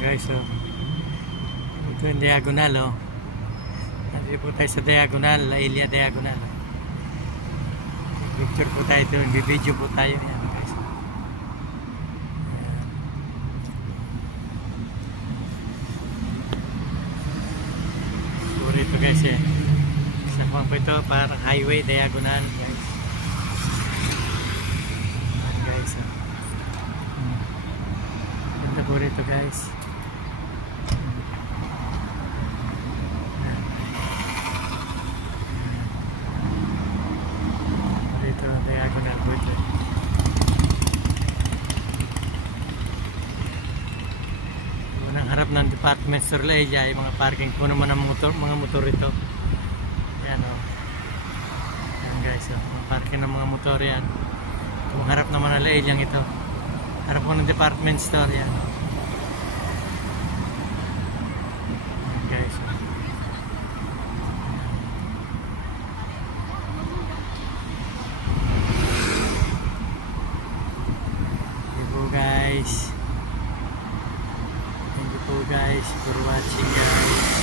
Guys, so ito yung diagonal, oh. Nandito po tayo sa diagonal, La Ilia diagonal, oh. Picture po tayo doon, video po tayo yan, guys. Puro ito, guys, eh. Isa po ito, parang highway diagonal, guys. Ayan, guys, oh. Ganda po rito, guys. Dito, diagonal po ito. Unang harap ng department store La Ilia, yung mga parking po naman ng motor, mga motor ito. Yan, o. Yan, guys, o. Mga parking ng mga motor yan. Kung harap naman ng La Ilia ito. Harap po ng department store yan. Yan, guys, o. Guys, thank you po guys for watching, guys.